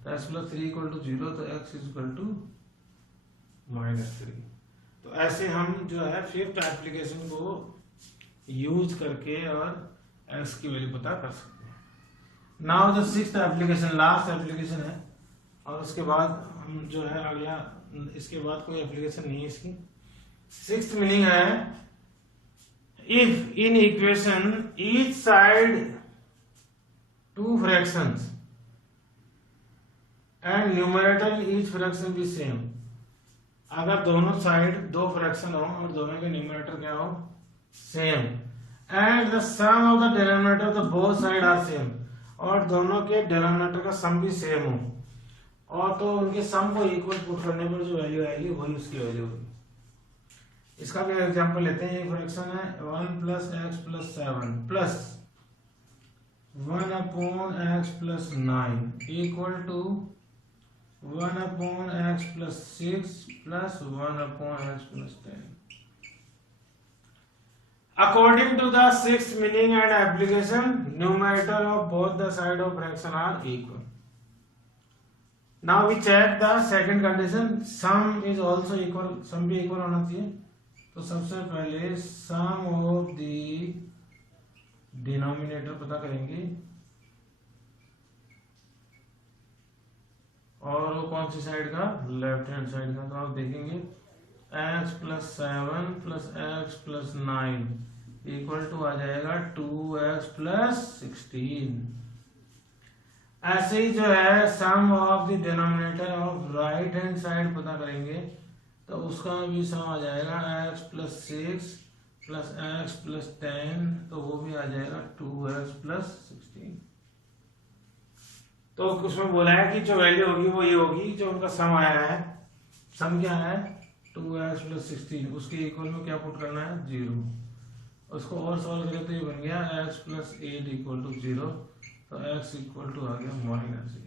तो x प्लस 3 इक्वल टू 0 तो x इक्वल टू माइनस 3। तो ऐसे हम जो है फिफ्थ एप्लीकेशन को यूज करके और x की वैल्यू पता कर सकते हैं। Now the sixth application, last application है और उसके बाद हम जो है अगला, इसके बाद कोई एप्लीकेशन नहीं है इसकी। सिक्स्थ मीनिंग है if in equation each side two fractions and numerator each fraction B same, अगर दोनों साइड दो फ्रैक्शन हो और दोनों के न्यूमरेटर क्या हो, same, and the sum of the denominator the both side are same, और दोनों के डिनोमिनेटर का सम भी सेम हो, और तो उनके सम को इक्वल पुट करने पर जो वैल्यू आएगी वही उसकी वैल्यू होगी। इसका भी एग्जांपल लेते हैं। फ्रैक्शन है 1 plus x plus 7 plus 1 upon x plus 9 equal to 1 upon x plus 6 plus 1 upon x plus 10। According to the sixth meaning and application, numerator of both the side of fraction are equal. Now we check the second condition, sum is also equal, sum भी equal होना चाहिए। तो सबसे पहले sum of the denominator पता करेंगे, और वो कौन सी साइड का, लेफ्ट हैंड साइड का। तो आप देखेंगे x plus 7 plus x plus 9 equal to आ जाएगा 2x प्लस 16। ऐसे ही जो है sum of the denominator of right hand side पता करेंगे तो उसका भी सम आ जाएगा x plus 6 plus x plus 10, तो वो भी आ जाएगा 2x प्लस 16। तो उसमें बोला है कि जो वैल्यू होगी वो ये होगी जो उनका सम आया है। सम क्या है 2x प्लस 16, उसके इक्वल में क्या पुट करना है 0। उसको और सॉल्व करें तो ये बन गया x प्लस 8 इक्वल टू 0, तो x इक्वल टू आ गया -8।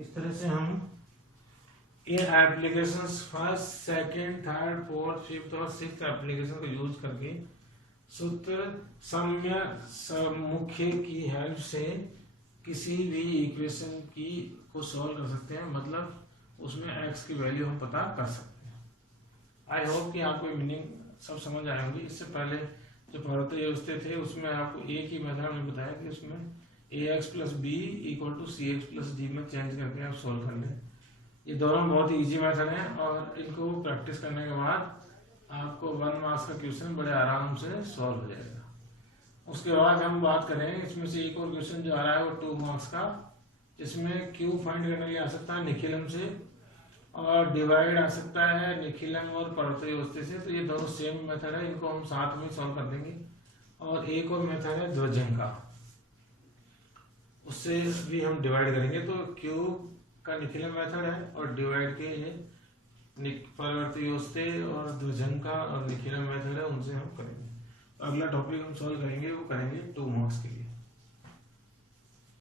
इस तरह से हम ये applications first, second, third, fourth, fifth और सिक्स्थ एप्लीकेशन को यूज करके सूत्र साम्य मुख्य की हेल्प से किसी भी इक्वेशन की को सॉल्व कर सकते हैं, मतलब उसमें x की वैल्यू हम पता कर सकते हैं। आई होप कि आपको मीनिंग सब समझ आए होंगे। इससे पहले जो परावर्तक व्यवस्था थे उसमें आपको एक ही मेथड में बताया कि उसमें ax plus b equal to c x plus d में चेंज करके आप सॉल्व कर लें। ये दोनों बहुत ही ईजी मेथड हैं और इनको प्रैक्टिस करने के बाद आपको 1 मार्क्स का क्वेश्चन बड़े आराम से सॉल्व हो जाएगा। उसके बाद हम बात करें इसमें से एक और क्वेश्चन जो आ रहा है वो 2 मार्क्स का, जिसमें क्यू फाइंड करने के लिए आ सकता है निखिलम से और डिवाइड आ सकता है निखिलम और परावर्तक व्यवस्था से। तो ये दोनों सेम मेथड है, इनको हम साथ में सॉल्व कर देंगे। और एक और मेथड है ध्वजन का, उससे भी हम डिवाइड करेंगे। तो क्यू का निखिलम मेथड है और डिवाइड के ये परावर्तक व्यवस्था और ध्वजन का और निखिलम मेथड है, उनसे हम करेंगे। अगला टॉपिक हम सॉल्व करेंगे वो करेंगे 2 मार्क्स के लिए।